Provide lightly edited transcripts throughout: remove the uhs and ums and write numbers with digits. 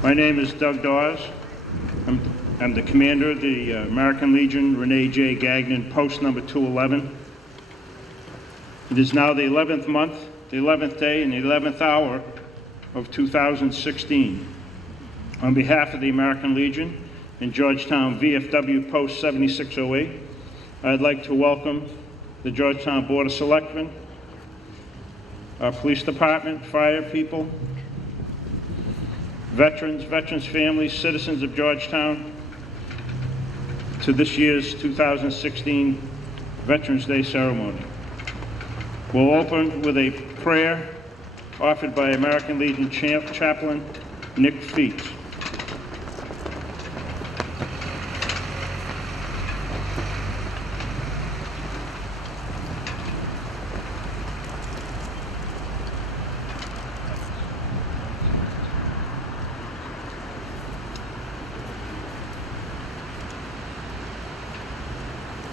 My name is Doug Dawes. I'm the commander of the American Legion Rene J. Gagnon, post number 211. It is now the 11th month, the 11th day, and the 11th hour of 2016. On behalf of the American Legion in Georgetown VFW Post 7608, I'd like to welcome the Georgetown Board of Selectmen, our police department, fire people, veterans families, citizens of Georgetown, to this year's 2016 Veterans Day ceremony. We'll open with a prayer offered by American Legion Chaplain Nick Feet.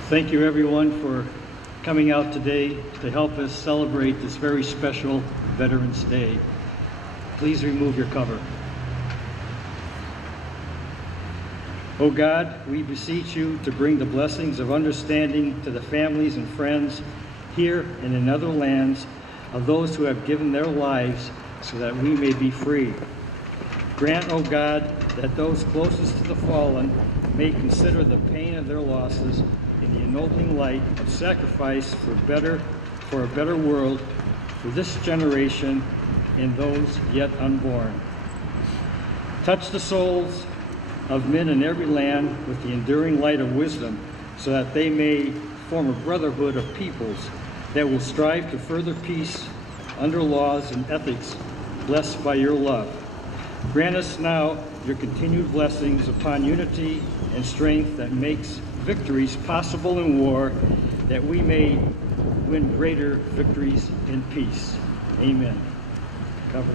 Thank you everyone for coming out today to help us celebrate this very special Veterans Day. Please remove your cover. Oh God, we beseech you to bring the blessings of understanding to the families and friends here and in other lands of those who have given their lives so that we may be free. Grant, O God, that those closest to the fallen may consider the pain of their losses in the ennobling light of sacrifice for a better world for this generation and those yet unborn. Touch the souls of men in every land with the enduring light of wisdom, so that they may form a brotherhood of peoples that will strive to further peace under laws and ethics blessed by your love. Grant us now your continued blessings upon unity and strength that makes victories possible in war, that we may win greater victories in peace. Amen. Cover.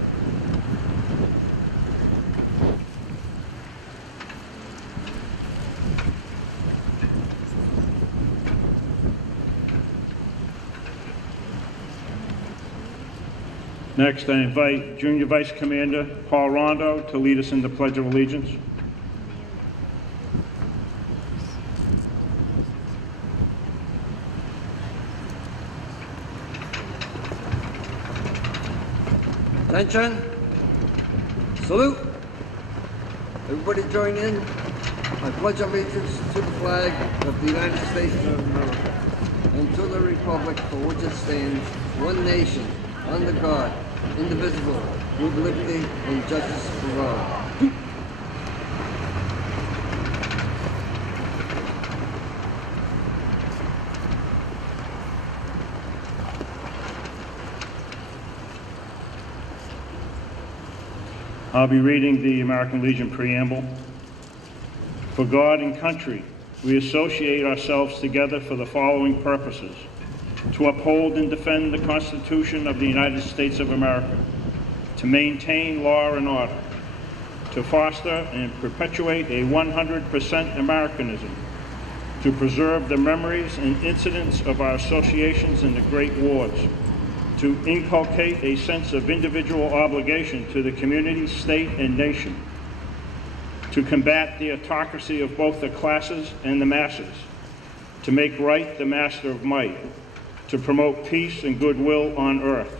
Next, I invite Junior Vice Commander Paul Rondo to lead us in the Pledge of Allegiance. Attention! Salute! Everybody join in. I pledge allegiance to the flag of the United States of America and to the republic for which it stands, one nation, under God, indivisible, with liberty and justice for all. I'll be reading the American Legion preamble. For God and country, we associate ourselves together for the following purposes: to uphold and defend the Constitution of the United States of America, to maintain law and order, to foster and perpetuate a 100% Americanism, to preserve the memories and incidents of our associations in the Great Wars, to inculcate a sense of individual obligation to the community, state, and nation, to combat the autocracy of both the classes and the masses, to make right the master of might, to promote peace and goodwill on earth,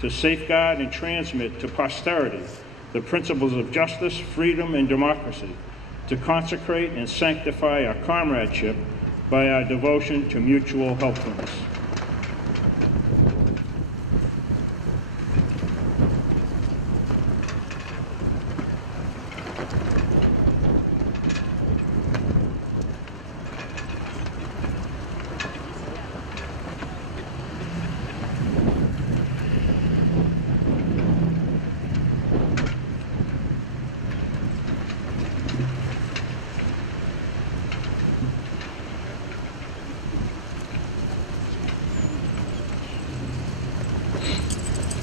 to safeguard and transmit to posterity the principles of justice, freedom, and democracy, to consecrate and sanctify our comradeship by our devotion to mutual helpfulness.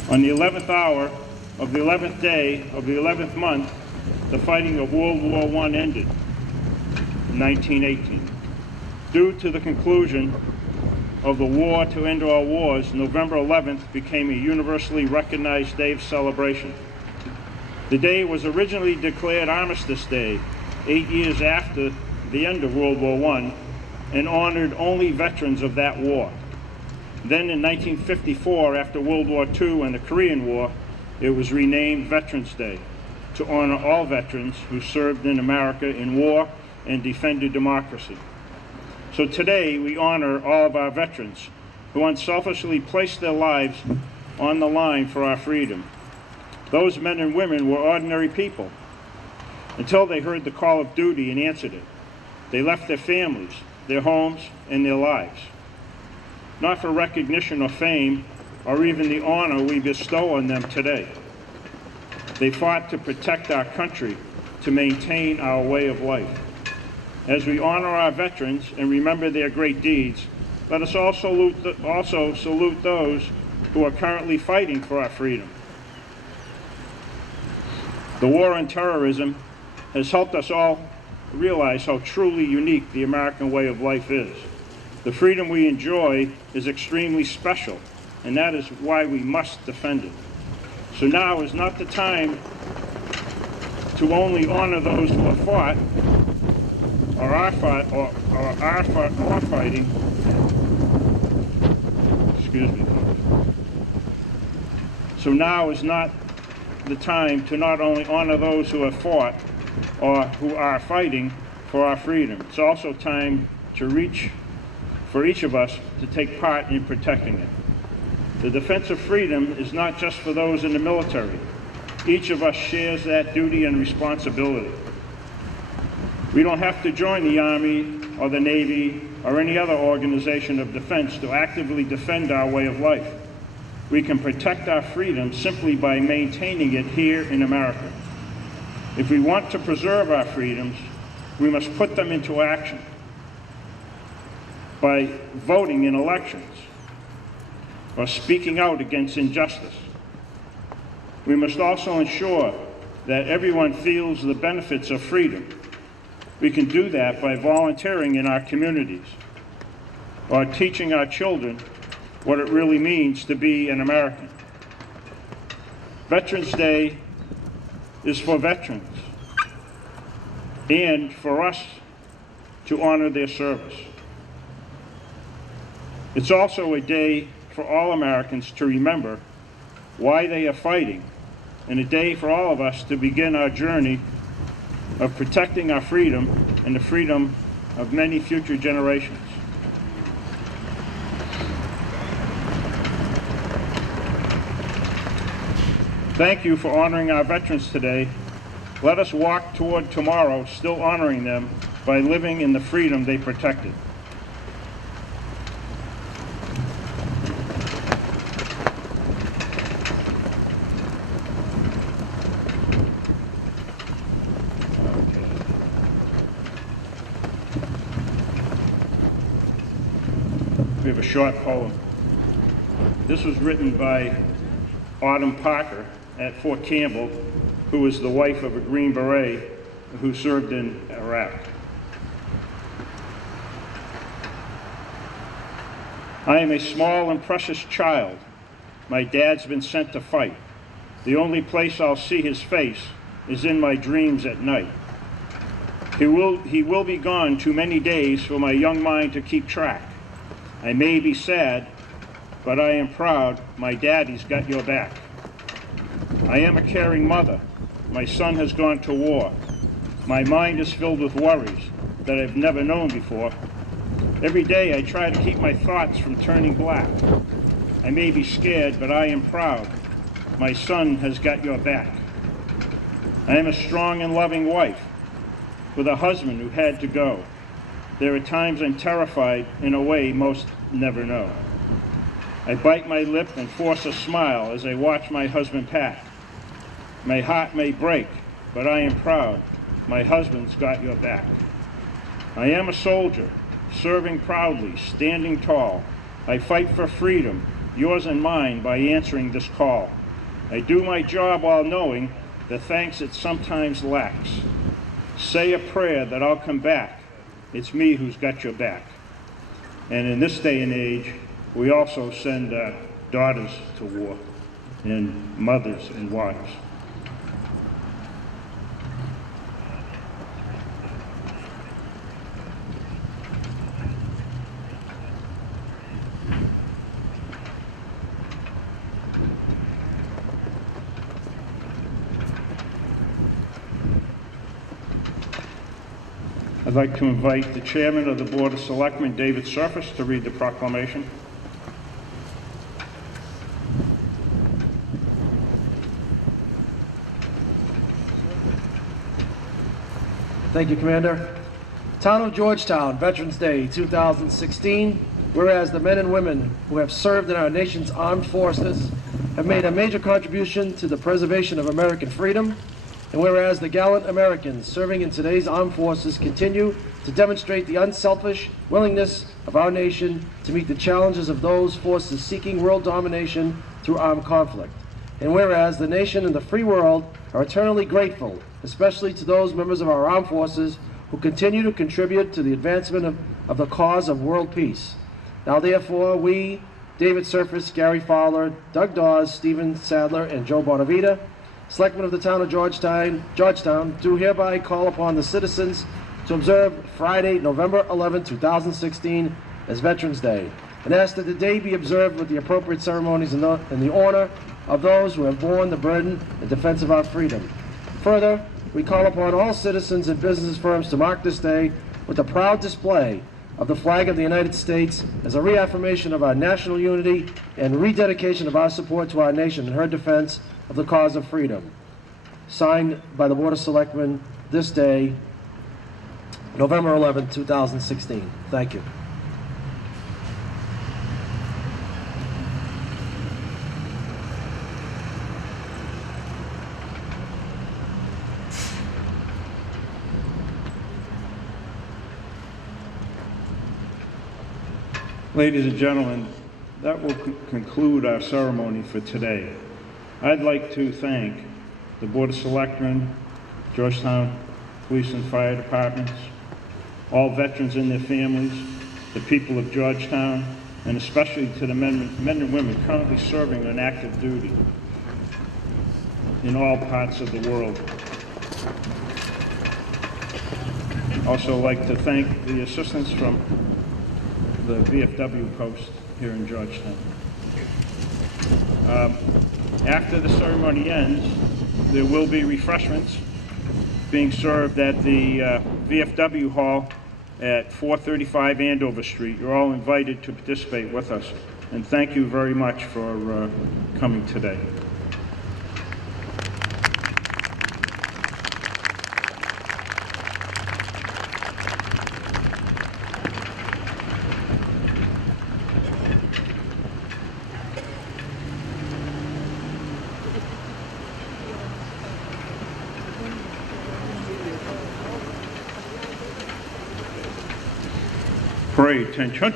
On the 11th hour of the 11th day of the 11th month, the fighting of World War I ended in 1918. Due to the conclusion of the War to End All Wars, November 11th became a universally recognized day of celebration. The day was originally declared Armistice Day 8 years after the end of World War I and honored only veterans of that war. Then in 1954, after World War II and the Korean War, it was renamed Veterans Day to honor all veterans who served in America in war and defended democracy. So today we honor all of our veterans who unselfishly placed their lives on the line for our freedom. Those men and women were ordinary people until they heard the call of duty and answered it. They left their families, their homes, and their lives, not for recognition or fame or even the honor we bestow on them today. They fought to protect our country, to maintain our way of life. As we honor our veterans and remember their great deeds, let us also salute those who are currently fighting for our freedom. The war on terrorism has helped us all realize how truly unique the American way of life is. The freedom we enjoy is extremely special, and that is why we must defend it. So now is not the time to only honor those who have fought or are fighting. Excuse me. So now is not the time to not only honor those who have fought or who are fighting for our freedom. It's also time to reach for each of us to take part in protecting it. The defense of freedom is not just for those in the military. Each of us shares that duty and responsibility. We don't have to join the Army or the Navy or any other organization of defense to actively defend our way of life. We can protect our freedom simply by maintaining it here in America. If we want to preserve our freedoms, we must put them into action by voting in elections or speaking out against injustice. We must also ensure that everyone feels the benefits of freedom. We can do that by volunteering in our communities or teaching our children what it really means to be an American. Veterans Day is for veterans and for us to honor their service. It's also a day for all Americans to remember why they are fighting, and a day for all of us to begin our journey of protecting our freedom and the freedom of many future generations. Thank you for honoring our veterans today. Let us walk toward tomorrow still honoring them by living in the freedom they protected. We have a short poem. This was written by Autumn Parker at Fort Campbell, who was the wife of a Green Beret who served in Iraq. I am a small and precious child. My dad's been sent to fight. The only place I'll see his face is in my dreams at night. He will be gone too many days for my young mind to keep track. I may be sad, but I am proud my daddy's got your back. I am a caring mother. My son has gone to war. My mind is filled with worries that I've never known before. Every day I try to keep my thoughts from turning black. I may be scared, but I am proud. My son has got your back. I am a strong and loving wife with a husband who had to go. There are times I'm terrified in a way most never know. I bite my lip and force a smile as I watch my husband pack. My heart may break, but I am proud. My husband's got your back. I am a soldier, serving proudly, standing tall. I fight for freedom, yours and mine, by answering this call. I do my job while knowing the thanks it sometimes lacks. Say a prayer that I'll come back. It's me who's got your back. And in this day and age, we also send daughters to war, and mothers and wives. I'd like to invite the Chairman of the Board of Selectmen, David Surface, to read the proclamation. Thank you, Commander. Town of Georgetown, Veterans Day 2016. Whereas the men and women who have served in our nation's armed forces have made a major contribution to the preservation of American freedom, and whereas the gallant Americans serving in today's armed forces continue to demonstrate the unselfish willingness of our nation to meet the challenges of those forces seeking world domination through armed conflict, and whereas the nation and the free world are eternally grateful, especially to those members of our armed forces who continue to contribute to the advancement of the cause of world peace. Now therefore, we, David Surface, Gary Fowler, Doug Dawes, Stephen Sadler, and Joe Bonavita, Selectmen of the Town of Georgetown, do hereby call upon the citizens to observe Friday, November 11, 2016 as Veterans Day, and ask that the day be observed with the appropriate ceremonies in the honor of those who have borne the burden in defense of our freedom. Further, we call upon all citizens and business firms to mark this day with a proud display of the flag of the United States as a reaffirmation of our national unity and rededication of our support to our nation in her defense of the cause of freedom. Signed by the Board of Selectmen this day, November 11, 2016. Thank you. Ladies and gentlemen, that will conclude our ceremony for today. I'd like to thank the Board of Selectmen, Georgetown Police and Fire Departments, all veterans and their families, the people of Georgetown, and especially to the men and women currently serving on active duty in all parts of the world. Also like to thank the assistance from the VFW post here in Georgetown. After the ceremony ends, there will be refreshments being served at the VFW Hall at 435 Andover Street. You're all invited to participate with us, and thank you very much for coming today. Parade, attention.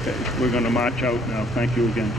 Okay, we're going to march out now. Thank you again.